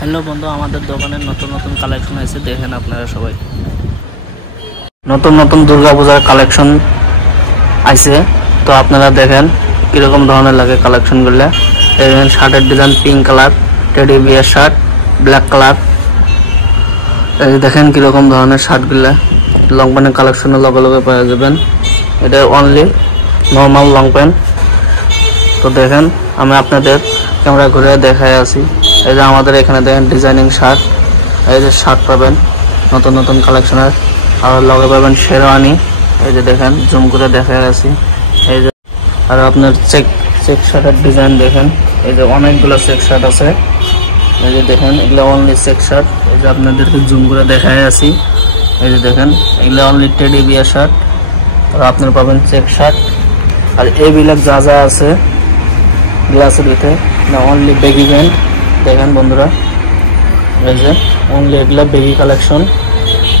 Hello বন্ধু, আমাদের দোকানে নতুন নতুন কালেকশন আছে, দেখেন আপনারা সবাই। নতুন নতুন দুর্গাপূজার কালেকশন আছে, তো আপনারা দেখেন কিরকম ধরনের লাগে কালেকশনগুলো। দেখেন শার্টের design pink colour, teddy bear shirt, black colour. এই দেখেন কিরকম ধরনের শার্টগুলো লং প্যান্টের কালেকশনে লগে লগে পাওয়া যাবেন। এটা অনলি নর্মাল লং প্যান্ট। তো দেখেন আমি আপনাদের ক্যামেরা ঘুরে দেখাই আছি। এই যে আমাদের এখানে দেখেন ডিজাইনিং শার্ট, এই যে শার্ট পাবেন নতুন নতুন কালেকশনের, আর লগে পাবেন শেরওয়ানি। এই যে দেখেন জুম করে দেখাই আছি। এই যে আর আপনার চেক শার্টের ডিজাইন দেখেন, এই যে অনেকগুলো চেক শার্ট আছে। এই যে দেখেন এগুলো অনলি চেক শার্ট। এই যে আপনাদেরকে জুম করে দেখাই আছি। এই যে দেখেন এগুলো অনলি টেডি বিয়ার শার্ট, আর আপনারা পাবেন চেক শার্ট। আর এইবিলাক যা যা আছে গ্লাসের ভিতরে না অনলি বেগি প্যান্ট। দেখেন বন্ধুরা, এই যে অনলি এগুলা বেগি কালেকশন।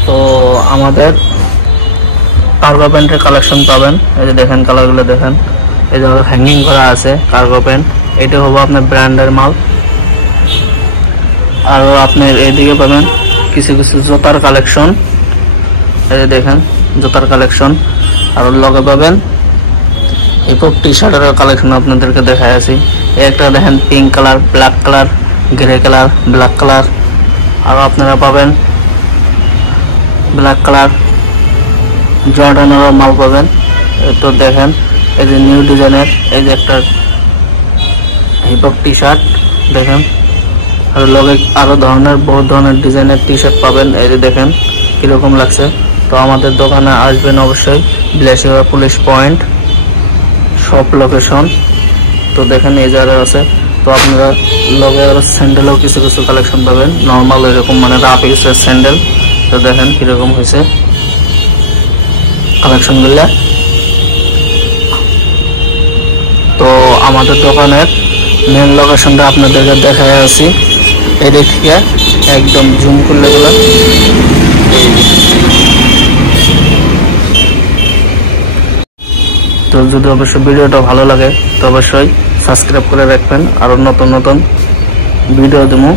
তো আমাদের কার্গো প্যান্টের কালেকশন পাবেন। এই যে দেখেন কালারগুলো দেখেন, এই যে হ্যাঙ্গিং করা আছে কার্গো প্যান্ট। এটা হবো আপনার ব্র্যান্ডের মাল। আর আপনার এইদিকে পাবেন কিছু কিছু জুতার কালেকশন। এই যে দেখেন জুতার কালেকশন। আর লগে পাবেন হিপহপ টি শার্টের কালেকশন আপনাদেরকে দেখাই আছি। একটা দেখেন pink colour, black colour, grey colour, black colour. আর আপনারা পাবেন ব্ল্যাক কালার জর্ডানেরও মাল পাবেন। তো দেখেন এই যে নিউ ডিজাইনের এই যে একটা হিপহপ টি শার্ট দেখেন। আর লগে আরো ধরনের বহু ধরনের ডিজাইনের টি শার্ট পাবেন। এই যে দেখেন কিরকম লাগছে। তো আমাদের দোকানে আসবেন অবশ্যই, বিলাসিয়া পুলিশ পয়েন্ট সব লোকেশন। তো দেখেন এই জায়গায় আছে। তো আপনারা লগে আরো স্যান্ডেলও কিছু কিছু কালেকশন পাবেন, নর্মাল এরকম মানে রাফ ইউজের স্যান্ডেল। তো দেখেন কিরকম হয়েছে কালেকশনগুলো। তো আমাদের দোকানের মেন লোকেশনটা আপনাদেরকে দেখাই আছি। এই দিকে একদম জুম করলে গেলাম। তো যদি অবশ্যই ভিডিওটা ভালো লাগে তো অবশ্যই সাবস্ক্রাইব করে রাখবেন, আরো নতুন নতুন ভিডিও দেবো।